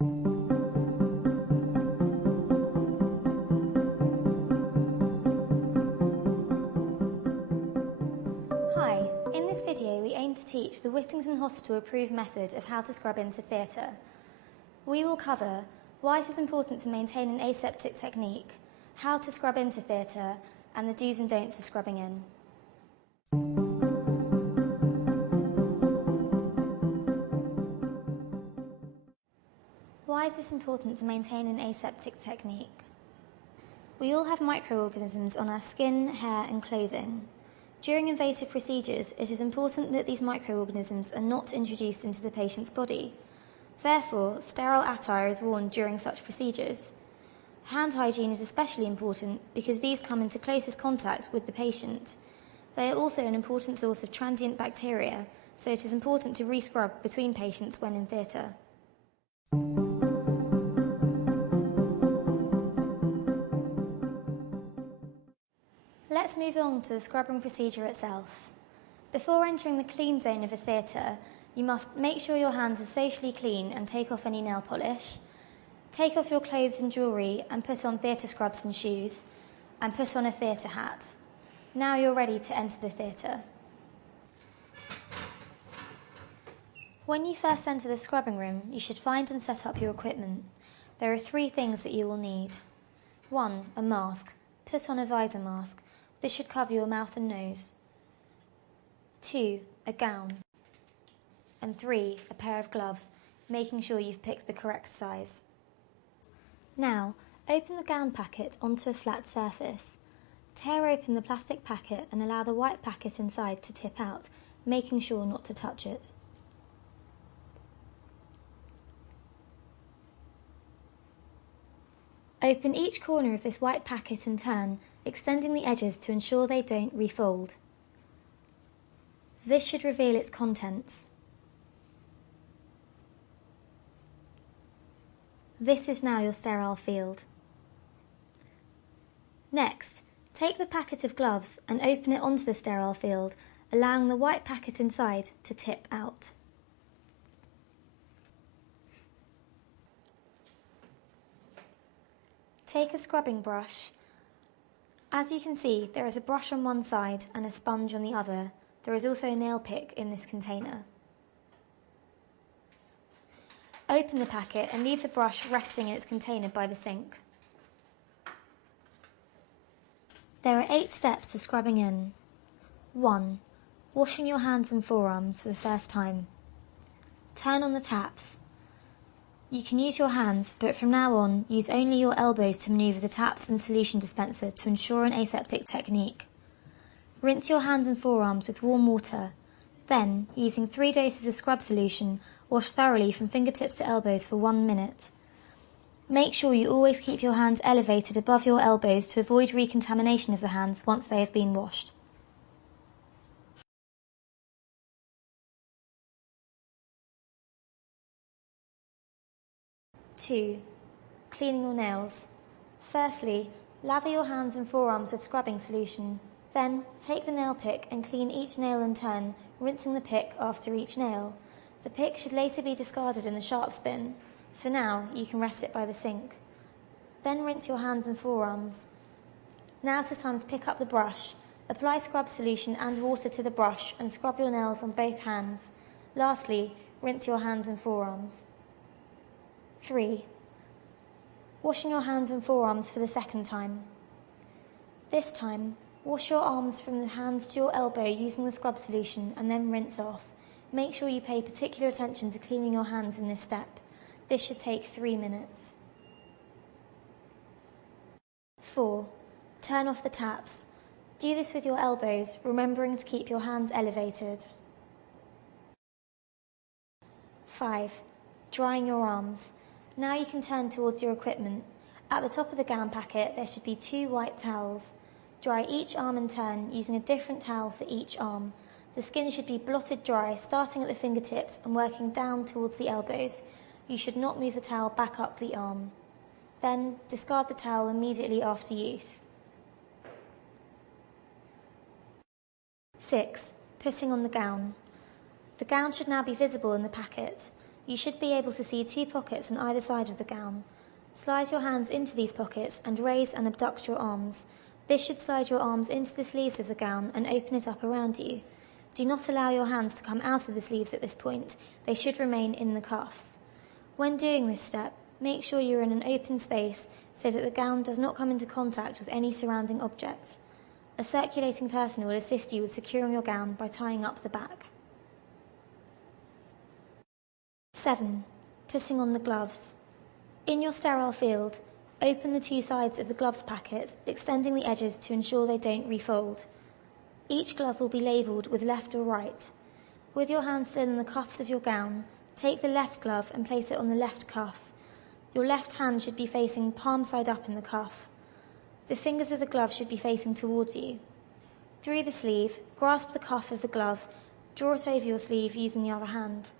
Hi, in this video we aim to teach the Whittington Hospital approved method of how to scrub into theatre. We will cover why it is important to maintain an aseptic technique, how to scrub into theatre, and the do's and don'ts of scrubbing in. Why is it important to maintain an aseptic technique? We all have microorganisms on our skin, hair and clothing. During invasive procedures, it is important that these microorganisms are not introduced into the patient's body. Therefore, sterile attire is worn during such procedures. Hand hygiene is especially important because these come into closest contact with the patient. They are also an important source of transient bacteria, so it is important to re-scrub between patients when in theatre. Let's move on to the scrubbing procedure itself. Before entering the clean zone of a theatre, you must make sure your hands are socially clean and take off any nail polish. Take off your clothes and jewellery and put on theatre scrubs and shoes, and put on a theatre hat. Now you're ready to enter the theatre. When you first enter the scrubbing room, you should find and set up your equipment. There are 3 things that you will need. 1. A mask. Put on a visor mask. This should cover your mouth and nose. 2. A gown. And 3. A pair of gloves, making sure you've picked the correct size. Now, open the gown packet onto a flat surface. Tear open the plastic packet and allow the white packet inside to tip out, making sure not to touch it. Open each corner of this white packet in turn, extending the edges to ensure they don't refold. This should reveal its contents. This is now your sterile field. Next, take the packet of gloves and open it onto the sterile field, allowing the white packet inside to tip out. Take a scrubbing brush. As you can see, there is a brush on one side and a sponge on the other. There is also a nail pick in this container. Open the packet and leave the brush resting in its container by the sink. There are 8 steps to scrubbing in. 1. Washing your hands and forearms for the first time. Turn on the taps. You can use your hands, but from now on, use only your elbows to manoeuvre the taps and solution dispenser to ensure an aseptic technique. Rinse your hands and forearms with warm water. Then, using 3 doses of scrub solution, wash thoroughly from fingertips to elbows for 1 minute. Make sure you always keep your hands elevated above your elbows to avoid recontamination of the hands once they have been washed. Two. Cleaning your nails. Firstly, lather your hands and forearms with scrubbing solution. Then, take the nail pick and clean each nail in turn, rinsing the pick after each nail. The pick should later be discarded in the sharps bin. For now, you can rest it by the sink. Then rinse your hands and forearms. Now it is time to pick up the brush. Apply scrub solution and water to the brush and scrub your nails on both hands. Lastly, rinse your hands and forearms. 3. Washing your hands and forearms for the second time. This time, wash your arms from the hands to your elbow using the scrub solution and then rinse off. Make sure you pay particular attention to cleaning your hands in this step. This should take 3 minutes. 4. Turn off the taps. Do this with your elbows, remembering to keep your hands elevated. 5. Drying your arms. Now you can turn towards your equipment. At the top of the gown packet, there should be 2 white towels. Dry each arm in turn, using a different towel for each arm. The skin should be blotted dry, starting at the fingertips and working down towards the elbows. You should not move the towel back up the arm. Then, discard the towel immediately after use. 6. Putting on the gown. The gown should now be visible in the packet. You should be able to see 2 pockets on either side of the gown. Slide your hands into these pockets and raise and abduct your arms. This should slide your arms into the sleeves of the gown and open it up around you. Do not allow your hands to come out of the sleeves at this point. They should remain in the cuffs. When doing this step, make sure you're in an open space so that the gown does not come into contact with any surrounding objects. A circulating person will assist you with securing your gown by tying up the back. 7. Putting on the gloves. In your sterile field, open the 2 sides of the gloves packet, extending the edges to ensure they don't refold. Each glove will be labelled with left or right. With your hand still in the cuffs of your gown, take the left glove and place it on the left cuff. Your left hand should be facing palm side up in the cuff. The fingers of the glove should be facing towards you. Through the sleeve, grasp the cuff of the glove, draw it over your sleeve using the other hand.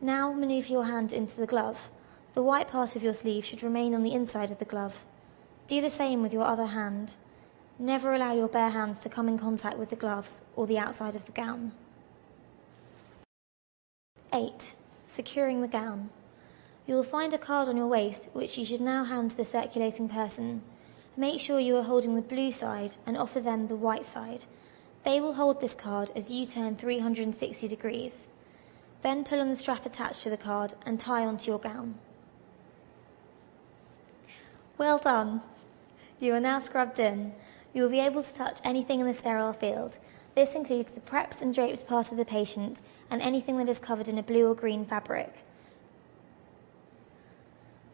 Now manoeuvre your hand into the glove. The white part of your sleeve should remain on the inside of the glove. Do the same with your other hand. Never allow your bare hands to come in contact with the gloves or the outside of the gown. 8. Securing the gown. You will find a card on your waist which you should now hand to the circulating person. Make sure you are holding the blue side and offer them the white side. They will hold this card as you turn 360 degrees. Then pull on the strap attached to the card and tie onto your gown. Well done! You are now scrubbed in. You will be able to touch anything in the sterile field. This includes the preps and drapes part of the patient and anything that is covered in a blue or green fabric.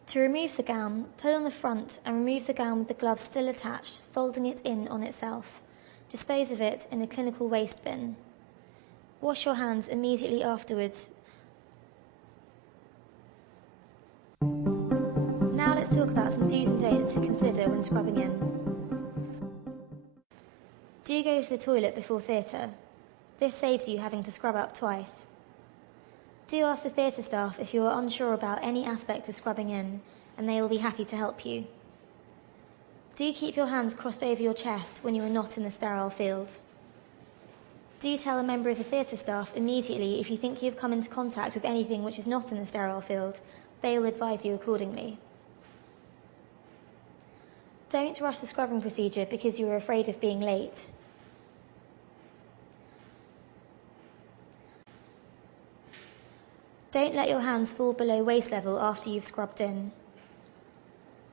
To remove the gown, pull on the front and remove the gown with the glove still attached, folding it in on itself. Dispose of it in a clinical waste bin. Wash your hands immediately afterwards. Now let's talk about some do's and don'ts to consider when scrubbing in. Do go to the toilet before theatre. This saves you having to scrub up twice. Do ask the theatre staff if you are unsure about any aspect of scrubbing in, and they will be happy to help you. Do keep your hands crossed over your chest when you are not in the sterile field. Do tell a member of the theatre staff immediately if you think you have come into contact with anything which is not in the sterile field. They will advise you accordingly. Don't rush the scrubbing procedure because you are afraid of being late. Don't let your hands fall below waist level after you've scrubbed in.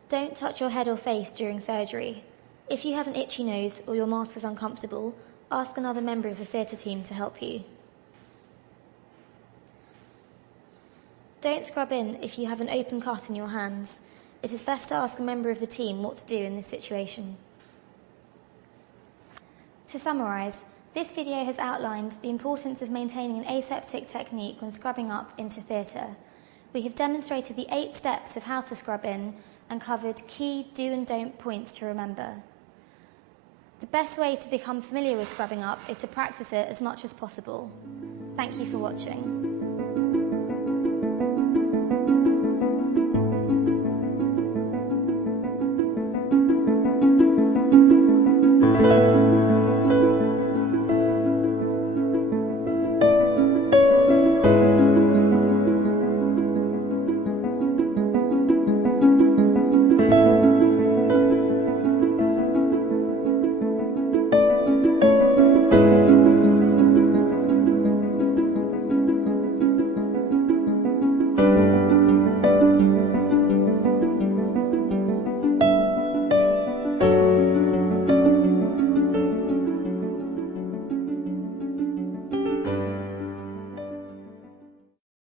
Don't touch your head or face during surgery. If you have an itchy nose or your mask is uncomfortable, ask another member of the theatre team to help you. Don't scrub in if you have an open cut in your hands. It is best to ask a member of the team what to do in this situation. To summarise, this video has outlined the importance of maintaining an aseptic technique when scrubbing up into theatre. We have demonstrated the 8 steps of how to scrub in and covered key do and don't points to remember. The best way to become familiar with scrubbing up is to practice it as much as possible. Thank you for watching.